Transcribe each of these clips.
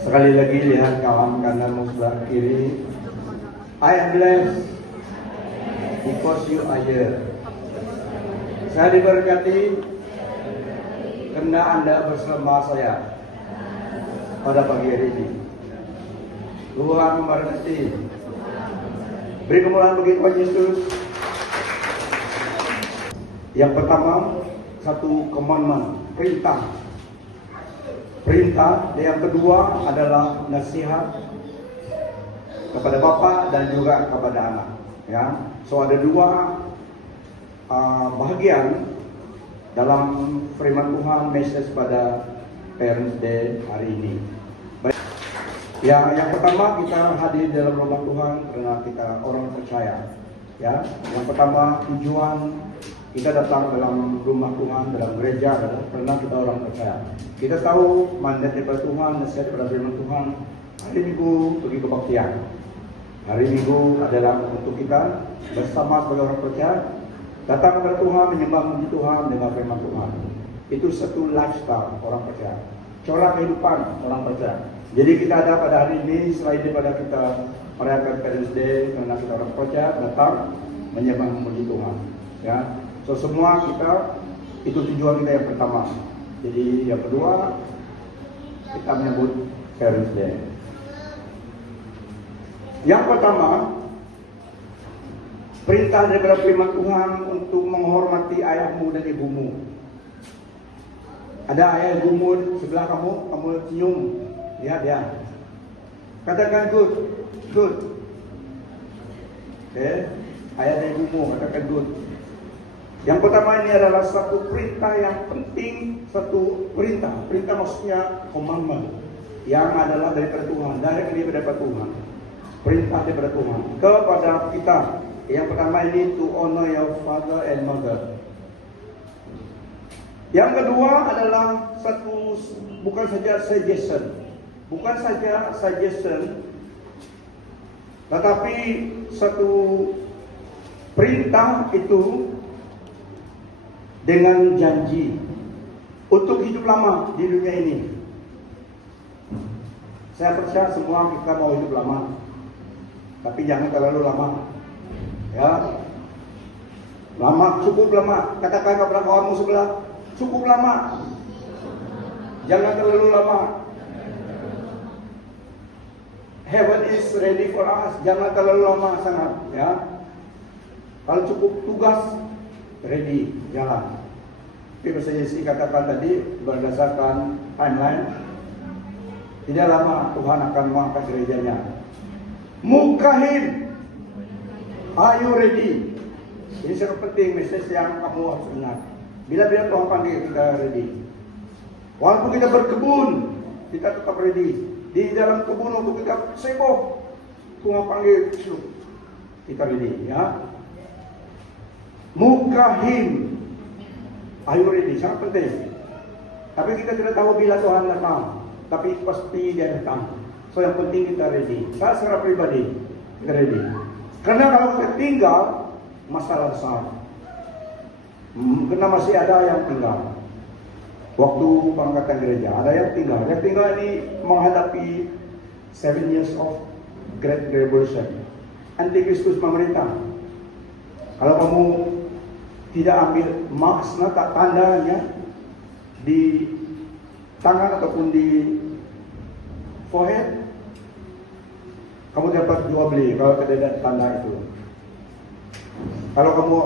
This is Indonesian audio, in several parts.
Sekali lagi lihat kawan kanan sebelah kiri. I am blessed because you are here. Saya diberkati karena Anda bersama saya pada pagi hari ini. Tuhan memberkati. Beri kemuliaan bagi Tuhan Yesus. Yang pertama, satu commandment, perintah. Perintah. Yang kedua adalah nasihat kepada Bapa dan juga kepada anak. Ya, so ada dua bahagian dalam firman Tuhan, message pada Parents Day hari ini. Baik. Ya, yang pertama kita hadir dalam rumah Tuhan karena kita orang percaya. Ya, yang pertama tujuan kita datang dalam rumah Tuhan, dalam gereja adalah karena kita orang percaya. Kita tahu mandat daripada Tuhan, nasihat daripada firman Tuhan. Hari Minggu pergi kebaktian. Hari Minggu adalah untuk kita bersama sebagai orang percaya datang kepada Tuhan, menyembah puji Tuhan dengan firman Tuhan. Itu satu lifestyle orang percaya, corak kehidupan orang percaya. Jadi kita ada pada hari ini selain daripada kita merayakan Parents Day karena kita orang percaya datang menyembah puji Tuhan. Ya, so semua kita itu tujuan kita yang pertama. Jadi yang kedua kita menyebut Parents Day. Yang pertama, perintah daripada firman Tuhan untuk menghormati ayahmu dan ibumu. Ada ayah ibumu sebelah kamu, kamu cium, lihat ya. Katakan good, good. Okay, ayah dan ibumu katakan good. Yang pertama ini adalah satu perintah yang penting, satu perintah. Perintah maksudnya commandment yang adalah daripada Tuhan, daripada Tuhan. Perintah daripada Tuhan kepada kita. Yang pertama ini to honor your father and mother. Yang kedua adalah satu, bukan saja suggestion, tetapi satu perintah itu dengan janji untuk hidup lama di dunia ini. Saya percaya semua kita mau hidup lama, tapi jangan terlalu lama. Ya, lama, cukup lama. Katakan kepada kawanmu sebelah, cukup lama. Jangan terlalu lama. Heaven is ready for us. Jangan terlalu lama sangat. Ya, kalau cukup tugas, ready, jalan. Tapi Pastor Yesi katakan tadi berdasarkan timeline, tidak lama Tuhan akan mengangkat gerejanya. Mukahim, are you ready? Ini sangat penting, message yang kamu harus ingat. Bila-bila Tuhan panggil kita ready. Walaupun kita berkebun, kita tetap ready. Di dalam kebun untuk kita sibuk, Tuhan panggil, kita ready. Ya. Mukahim, are you ready? Sangat penting. Tapi kita tidak tahu bila Tuhan datang, tapi pasti dia datang. So yang penting kita ready. Saya secara pribadi kita ready. Karena kalau kita tinggal, masalah besar. Karena masih ada yang tinggal. Waktu pengangkatan gereja, ada yang tinggal. Yang tinggal ini menghadapi 7 years of Great Revolution. Antikristus pemerintah. Kalau kamu tidak ambil maksna tak tandanya di tangan ataupun di forehead, kamu dapat jual beli kalau tidak ada tanda itu. Kalau kamu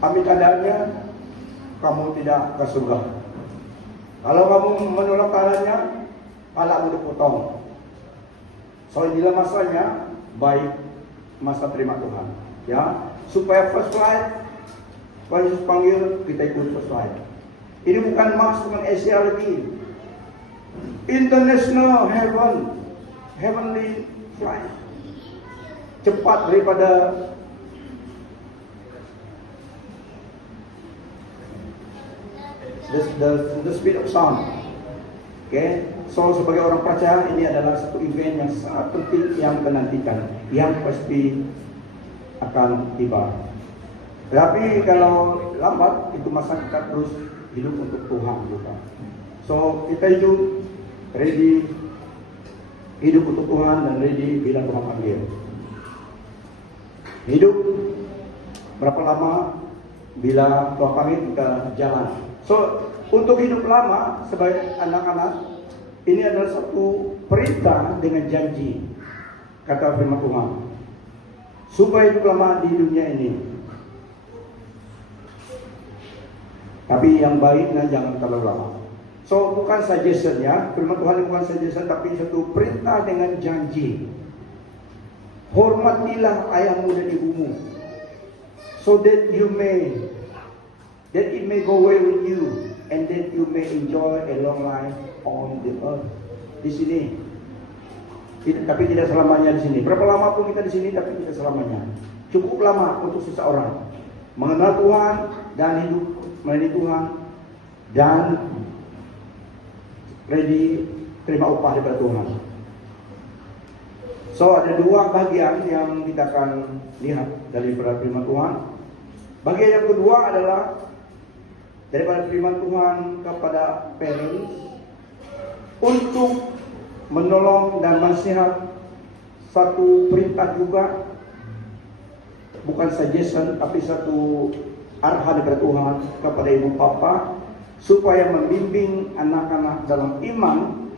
ambil tandanya, kamu tidak ke surga. Kalau kamu menolak tandanya, palamu dipotong. So inilah masanya, baik masa terima Tuhan. Ya, supaya first flight, Tuhan Yesus panggil kita ikut first flight. Ini bukan Mars, bukan Asia lagi. International heavenly flight. Cepat daripada the speed of sound. Okay, so sebagai orang percaya ini adalah satu event yang sangat penting yang menantikan, yang pasti akan tiba. Tapi kalau lambat itu masa kita terus hidup untuk Tuhan juga. So kita hidup ready hidup untuk Tuhan dan ready bila Tuhan panggil. Hidup berapa lama bila Tuhan panggil kita jalan. So, untuk hidup lama sebagai anak-anak, ini adalah satu perintah dengan janji, kata firman Tuhan, supaya hidup lama di dunia ini. Tapi yang baik dan jangan terlalu lama. So, bukan suggestion ya, firman Tuhan bukan suggestion, tapi satu perintah dengan janji. Hormatilah ayahmu dan ibumu, so that it may go well with you, and that you may enjoy a long life on the earth. Di sini, tapi tidak selamanya di sini. Berapa lama pun kita di sini, tapi tidak selamanya. Cukup lama untuk seseorang mengenal Tuhan dan hidup melayani Tuhan dan ready terima upah daripada Tuhan. So, ada dua bagian yang kita akan lihat dari firman Tuhan. Bagian yang kedua adalah daripada firman Tuhan kepada parents untuk menolong dan menasihat, satu perintah juga, bukan suggestion, tapi satu arahan daripada Tuhan kepada ibu bapa supaya membimbing anak-anak dalam iman,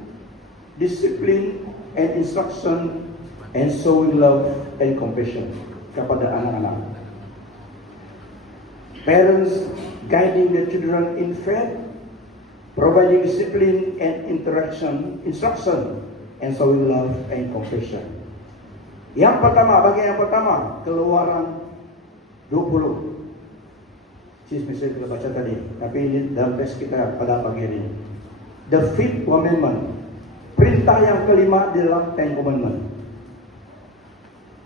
disiplin, and instruction, and showing love and compassion kepada anak-anak. Parents guiding the children in faith, providing discipline and instruction, and showing love and compassion. Yang pertama, bagian yang pertama, Keluaran 20. Saya sudah baca tadi, tapi ini dalam teks kita pada pagi ini. The fifth commandment, perintah yang kelima di dalam Ten Commandment.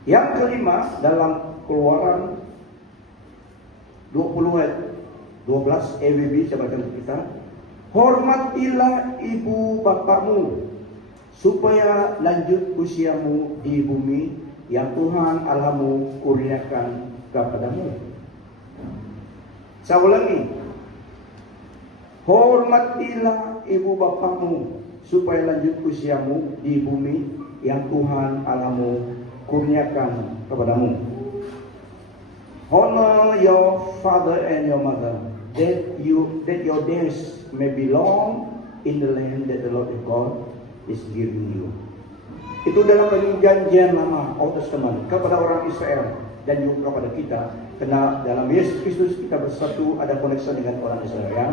Yang kelima dalam Keluaran 20 ayat 12 EWB, saya baca untuk kita. Hormatilah ibu bapamu supaya lanjut usiamu di bumi yang Tuhan Allahmu kurniakan kepadamu. Saya ulangi. Hormatilah ibu bapamu supaya lanjut usiamu di bumi yang Tuhan Allahmu kurniakan kepadamu. Honor your father and your mother, that your days may be long in the land that the Lord your God is giving you. Itu dalam perjanjian lama, Old Testament, kepada orang Israel dan juga kepada kita. Karena dalam Yesus Kristus kita bersatu, ada koneksi dengan orang Israel ya.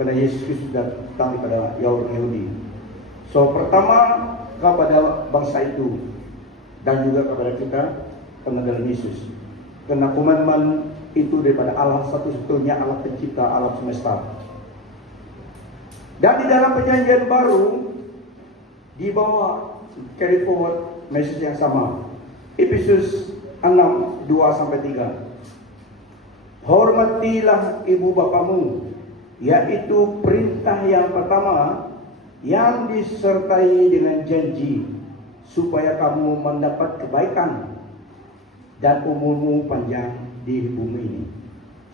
Karena Yesus Kristus datang kepada orang Yahudi. So pertama kepada bangsa itu dan juga kepada kita karena dalam Yesus. Karena komitmen itu daripada Allah, satu-satunya Allah pencipta alam semesta. Dan di dalam perjanjian baru dibawa carry forward message yang sama. Efesus 6:2-3. Hormatilah ibu bapamu, yaitu perintah yang pertama yang disertai dengan janji supaya kamu mendapat kebaikan dan umurmu panjang di bumi ini.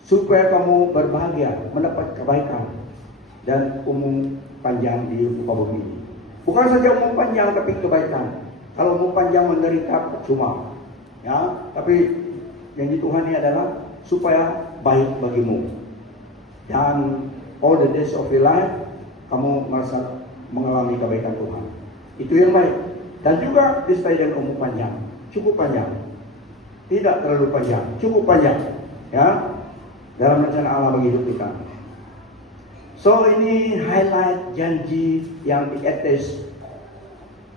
Supaya kamu berbahagia, mendapat kebaikan dan umur panjang di muka bumi ini. Bukan saja umur panjang tapi kebaikan. Kalau umur panjang menderita percuma. Ya, tapi janji Tuhan ini adalah supaya baik bagimu. Dan all the days of your life kamu merasa mengalami kebaikan Tuhan. Itu yang baik. Dan juga disertai dengan umur panjang, cukup panjang. Tidak terlalu panjang, cukup panjang, ya, dalam rencana Allah bagi hidup kita. So ini highlight janji yang di atas.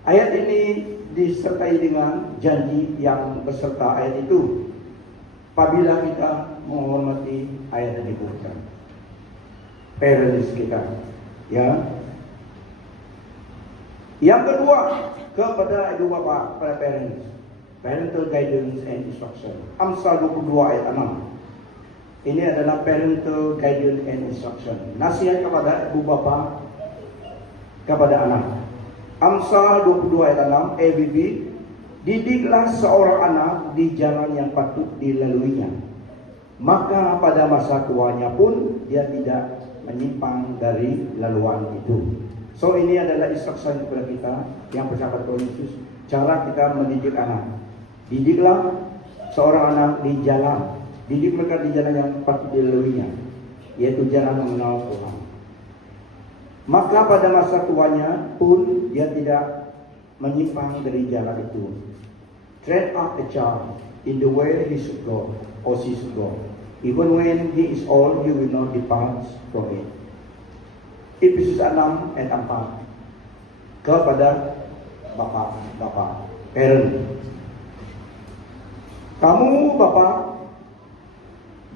Ayat ini disertai dengan janji yang beserta ayat itu. Apabila kita menghormati ayat yang diberikan, parents kita, ya. Yang kedua kepada ibu bapa, pada parents. Parental guidance and instruction. Amsal 22 ayat 6. Ini adalah parental guidance and instruction. Nasihat kepada ibu bapa kepada anak. Amsal 22 ayat 6 EBB. Didiklah seorang anak di jalan yang patut dilaluinya, maka pada masa tuanya pun dia tidak menyimpang dari laluan itu. So ini adalah instruksi kepada kita yang bersahabat Tuhan Yesus. Cara kita mendidik anak. Didiklah seorang anak di jalan. Didik mereka di jalan yang patut dilaluinya, yaitu jalan mengenal Tuhan. Maka pada masa tuanya pun dia tidak menyimpang dari jalan itu. Train up a child in the way he should go or she should go. Even when he is old, he will not depart from it. Efesus 6 ayat 4. Kepada bapak, parent. Kamu bapak,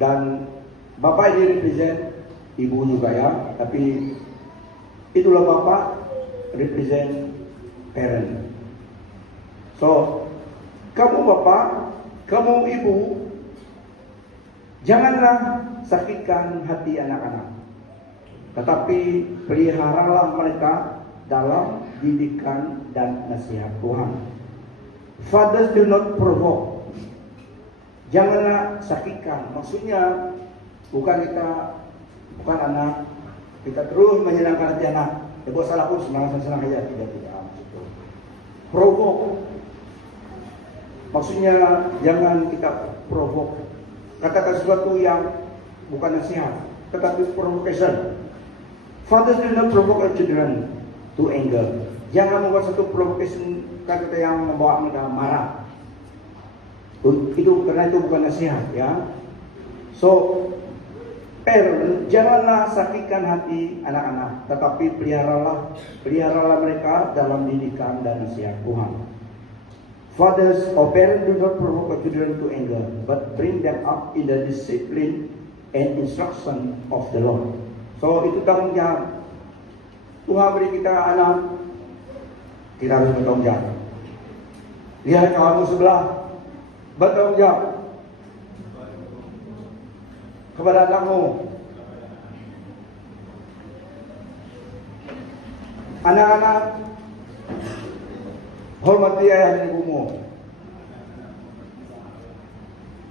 dan bapak ini represent ibu juga ya, tapi itulah bapak represent parent. So, kamu bapak, kamu ibu, janganlah sakitkan hati anak-anak, tetapi peliharalah mereka dalam didikan dan nasihat Tuhan. Fathers do not provoke. Janganlah sakitkan. Maksudnya bukan anak kita terus menyenangkan hati anak. Ya buat salah pun senang aja, tidak. Maksudnya provoke. Maksudnya jangan kita provoke. Katakan sesuatu yang bukan nasihat, tetapi provocation. Fathers do not provoke our children to anger. Jangan membuat satu provocation kata yang membawa mereka marah. Karena itu bukan nasihat ya. So, parent, janganlah sakitkan hati anak-anak, tetapi peliharalah mereka dalam didikan dan nasihat Tuhan. Fathers or parents do not provoke their children to anger, but bring them up in the discipline and instruction of the Lord. So, itu tanggung jawab. Tuhan beri kita anak, kita harus bertanggung jawab. Lihat kamu sebelah, bertanggung jawab kepada anakmu. Anak-anak, hormati ayah dan ibumu.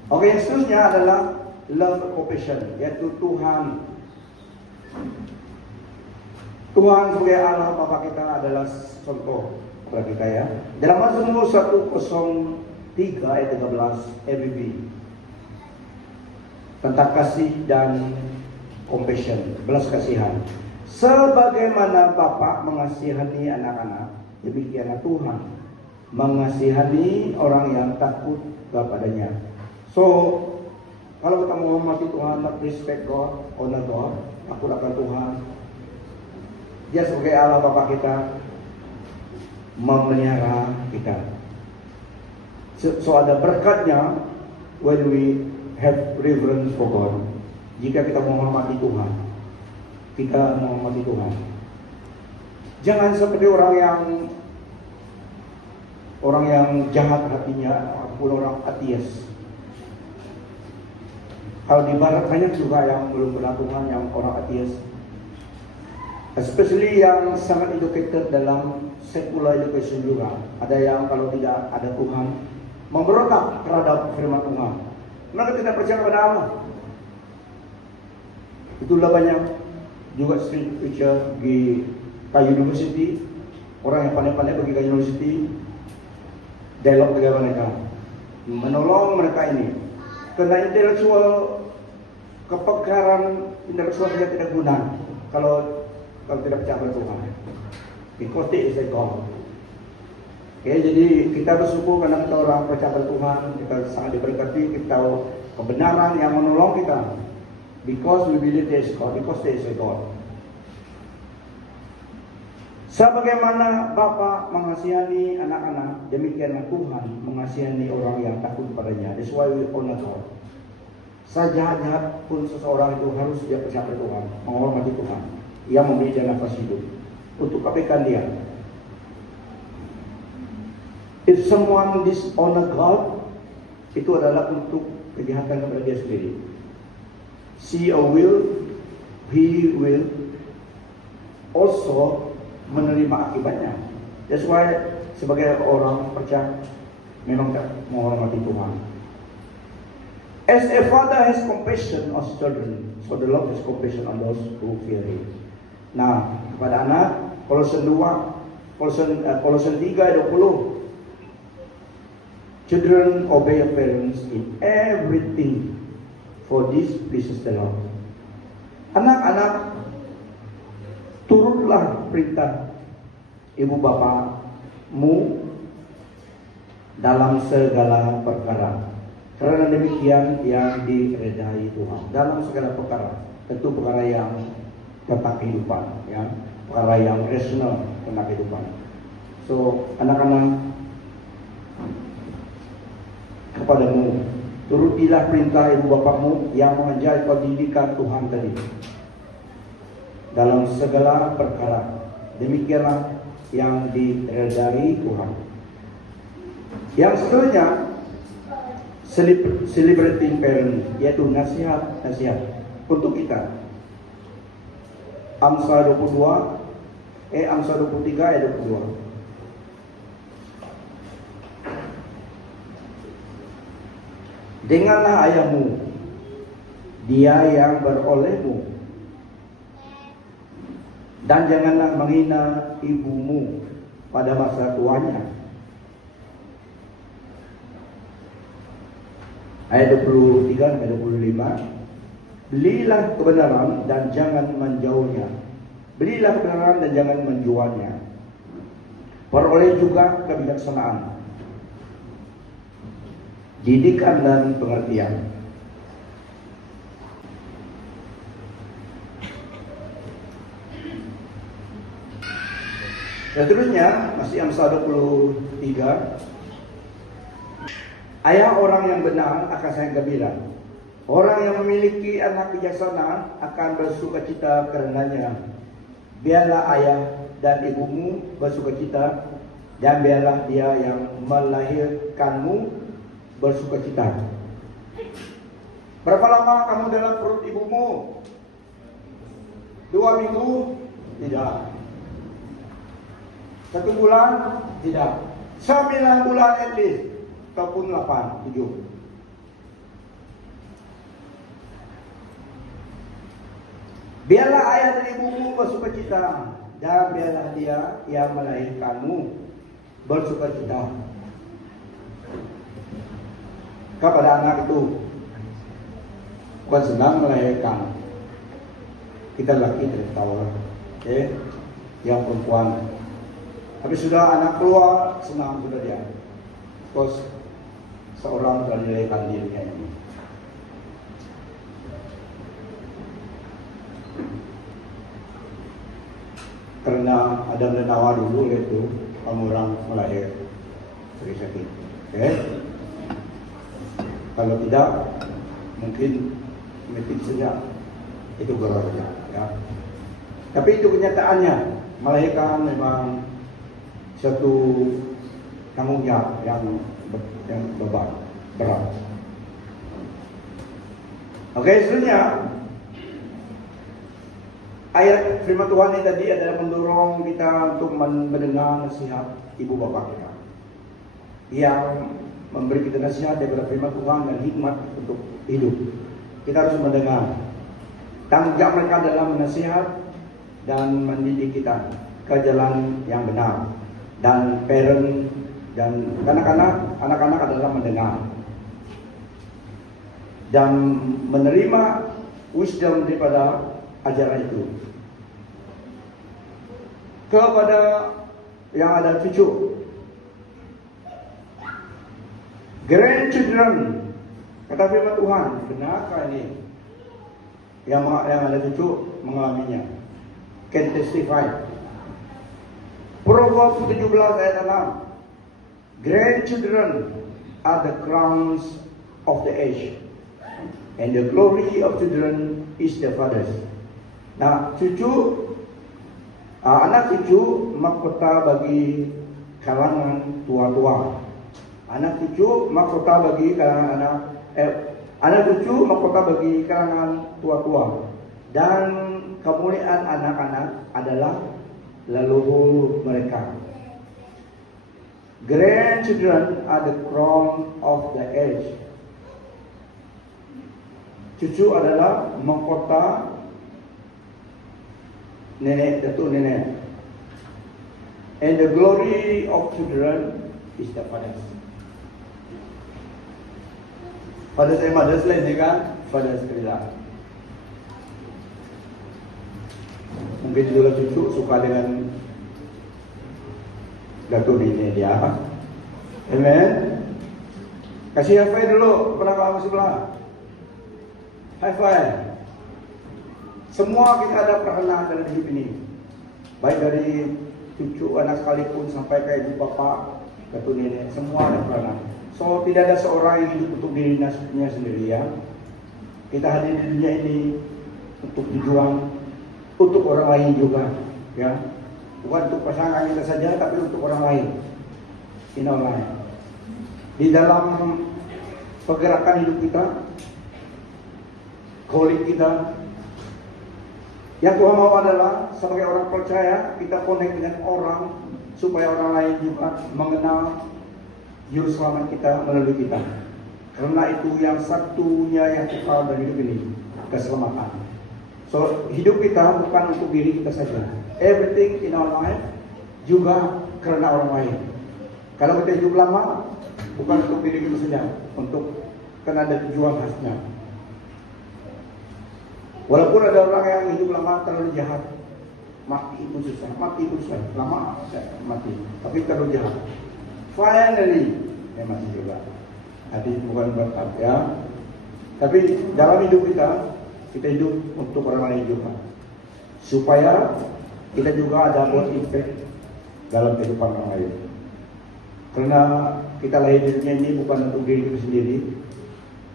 Oke, yang seterusnya adalah love compassion, yaitu Tuhan sebagai Allah Bapa kita adalah contoh kepada kita ya. Dalam Mazmur 103 ayat 13 EBV tentang kasih dan compassion, belas kasihan. Sebagaimana Bapa mengasihani anak-anak, demikianlah Tuhan mengasihani orang yang takut kepadanya. So, kalau kita menghormati Tuhan, respect God, honor God, takut akan Tuhan, Dia sebagai Allah Bapa kita memelihara kita. So ada berkatnya when we have reverence for God. Jika kita menghormati Tuhan, jangan seperti orang yang jahat hatinya, ataupun orang ateis. Kalau di barat banyak juga yang belum kenal Tuhan, yang orang ateis, especially yang sangat educated dalam secular education juga. Ada yang kalau tidak ada Tuhan memberontak terhadap firman Tuhan. Mereka tidak percaya kepada Allah. Itulah banyak juga street preacher di University, orang yang pandai-pandai pergi ke University, dialog dengan mereka, menolong mereka ini. Karena kepekaran intelektual saja tidak guna kalau tidak percaya pada Tuhan. Because it is a God. Okay, jadi kita bersyukur karena kita orang percaya pada Tuhan, kita sangat diberkati, kita tahu kebenaran yang menolong kita. Because we believe there is God, because there is a God. Sebagaimana Bapa mengasihani anak-anak, demikianlah Tuhan mengasihani orang yang takut kepadanya. That's why we honor God. Sejahat pun seseorang itu harus dia percaya pada Tuhan, menghormati Tuhan. Ia memberi dia nafas hidup untuk kebaikan dia. If someone dishonor God, itu adalah untuk kejahatan kepada dia sendiri. He will also menerima akibatnya. That's why sebagai orang percaya memang tak menghormati Tuhan. As a father has compassion on children, so the Lord has compassion on those who fear Him. Nah, kepada anak, Kolosen 2, Kolosen 3 ayat 20. Children, obey your parents in everything, for this pleases the Lord. Anak-anak, turutlah perintah ibu bapakmu dalam segala perkara, karena demikian yang diredai Tuhan. Dalam segala perkara, tentu perkara yang tentang kehidupan, ya, perkara yang rasional tentang kehidupan. So, anak-anak, kepadamu, turutilah perintah ibu bapakmu yang mengajar kau didikan Tuhan tadi dalam segala perkara. Demikianlah yang diredai Tuhan. Yang setelahnya, celebrating parent, yaitu nasihat untuk kita. Amsal 23 ayat 22. Dengarlah ayahmu, dia yang berolehmu, dan janganlah menghina ibumu pada masa tuanya. Ayat 23 dan 25. Belilah kebenaran dan jangan menjauhnya. Belilah kebenaran dan jangan menjualnya. Peroleh juga kebijaksanaan, didikan dan pengertian. Seterusnya, masih Amsal 23. Ayah orang yang benar akan sayang gembira. Orang yang memiliki anak bijaksana akan bersukacita karenanya. Biarlah ayah dan ibumu bersukacita, dan biarlah dia yang melahirkanmu bersukacita. Berapa lama kamu dalam perut ibumu? 2 minggu? Tidak. 1 bulan? Tidak. 9 bulan at least. Ataupun 8, 7. Biarlah ayah dan ibumu bersukacita, dan biarlah dia yang melahirkanmu bersukacita. Kepada anak itu bukan senang melahirkan. Kita laki tidak tahu, yang perempuan. Tapi sudah anak keluar, senang sudah dia. Terus seorang sudah dilahirkan dirinya ini. Karena ada menawa dulu itu orang melahir sakit. Kalau tidak, mungkin metik saja. Itu berarti, ya. Tapi itu kenyataannya, melahirkan memang satu tanggung jawab yang berat. Oke, selanjutnya ayat firman Tuhan ini tadi adalah mendorong kita untuk mendengar nasihat ibu bapak kita yang memberi kita nasihat daripada firman Tuhan dan hikmat untuk hidup. Kita harus mendengar. Tanggung jawab mereka dalam menasihat dan mendidik kita ke jalan yang benar. Dan parent dan anak-anak adalah mendengar dan menerima wisdom daripada ajaran itu. Kepada yang ada cucu, grandchildren, kata firman Tuhan, benarkah ini? Yang ada cucu mengalaminya, can testify. Proverbs 17 ayat 6. Grandchildren are the crowns of the age, and the glory of children is their fathers. Nah, anak cucu mahkota bagi kalangan tua-tua. Anak cucu mahkota bagi kalangan anak cucu mahkota bagi kalangan tua-tua. Dan kemuliaan anak-anak adalah leluhur mereka. Grandchildren are the crown of the age. Cucu adalah mahkota nenek, datuk nenek. And the glory of children is the fathers. Fathers and mothers lain juga, fathers sekalian. Mungkin juga cucu suka dengan Datuk ini dia. Amen. Kasih high five dulu kepada kamu sebelah. High five. Semua kita ada peranan dalam hidup ini. Baik dari cucu anak sekalipun sampai ke ibu bapa, Datuk nenek, semua ada peranan. So tidak ada seorang yang hidup untuk dirinya sendiri ya. Kita hadir di dunia ini untuk berjuang untuk orang lain juga, ya. Bukan untuk pasangan kita saja, tapi untuk orang lain. In our life. Di dalam pergerakan hidup kita, calling kita, yang Tuhan mau adalah sebagai orang percaya kita connect dengan orang supaya orang lain juga mengenal juru selamat kita melalui kita. Karena itu yang satunya yang kekal dari hidup ini, keselamatan. So, hidup kita bukan untuk diri kita saja. Everything in our life juga karena orang lain. Kalau kita hidup lama, bukan untuk diri kita saja, untuk karena ada tujuan khasnya. Walaupun ada orang yang hidup lama terlalu jahat, mati itu susah, lama mati, tapi terlalu jahat. Finally, dia mati juga. Hati bukan berkat ya. Tapi dalam hidup kita hidup untuk orang lain juga, supaya kita juga ada buat impact dalam kehidupan orang lain. Karena kita lahir di dunia ini bukan untuk diri kita sendiri.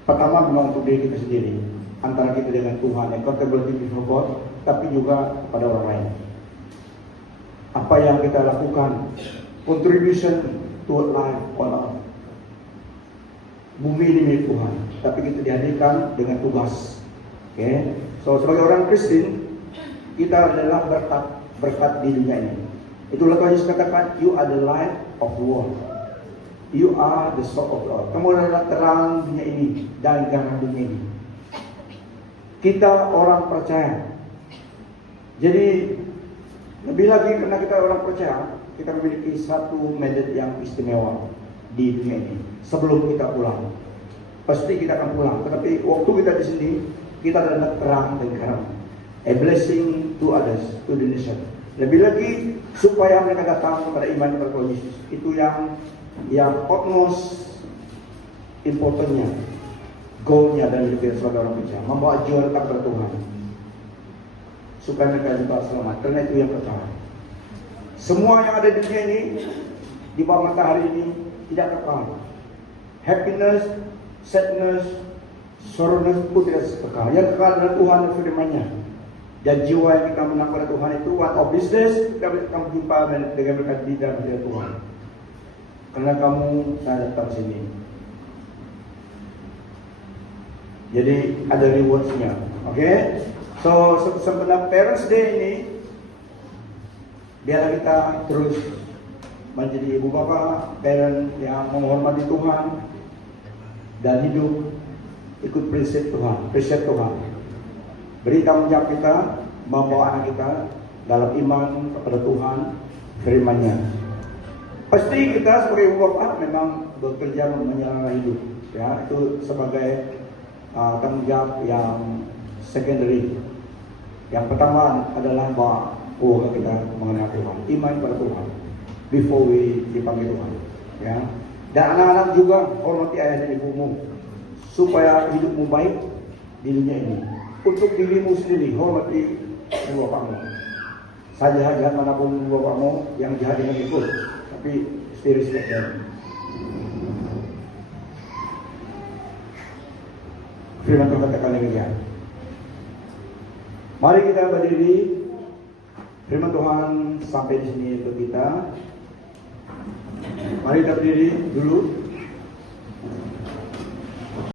Pertama memang untuk diri kita sendiri, antara kita dengan Tuhan, accountability before God, tapi juga kepada orang lain. Apa yang kita lakukan, contribution to life on earth. Bumi ini milik Tuhan, tapi kita dihadirkan dengan tugas. Okay? So sebagai orang Kristen, kita adalah berkat di dunia ini. Itulah Tuhan Yesus katakan, you are the light of the world. You are the salt of the earth. Kamu adalah terang dunia ini dan garam dunia ini. Kita orang percaya. Jadi lebih lagi karena kita orang percaya, kita memiliki satu mandat yang istimewa di dunia ini. Sebelum kita pulang, pasti kita akan pulang. Tetapi waktu kita di sini, kita adalah terang dan garam. A blessing to others, to the nation. Lebih lagi supaya mereka datang kepada iman kepada Tuhan Yesus. Itu yang utmost importantnya, goalnya dan hidup sebagai orang percaya, membawa jiwa kepada Tuhan supaya mereka juga selamat. Karena itu yang pertama. Semua yang ada di dunia ini, di bawah matahari ini tidak kekal. Happiness, sadness, sorrowness itu tidak kekal. Yang kekal adalah Tuhan dan firman-Nya. Dan jiwa yang kita menang pada Tuhan itu one of business, kita akan berjumpa dengan mereka di dalam hadirat Tuhan. Karena kamu saya datang sini. Jadi ada rewards-nya. Oke? So sebenarnya Parents Day ini biarlah kita terus menjadi ibu bapa, parent yang menghormati Tuhan dan hidup ikut prinsip Tuhan. Beri tanggung jawab kita membawa anak kita dalam iman kepada Tuhan, firman-Nya. Pasti kita sebagai ibu bapa memang bekerja menyelenggarkan hidup, ya itu sebagai tanggung jawab yang secondary. Yang pertama adalah bahwa kita mengenal Tuhan, iman kepada Tuhan, before we dipanggil Tuhan, ya. Dan anak-anak juga hormati ayah dan ibumu, supaya hidupmu baik di dunia ini. Untuk dirimu sendiri, hormati ibu bapakmu. Saya jahat manapun ibu bapakmu, yang jahat dengan ikut, tapi still respect them. Firman Tuhan katakan demikian. Mari kita berdiri. Firman Tuhan sampai di sini untuk kita. Mari kita berdiri dulu.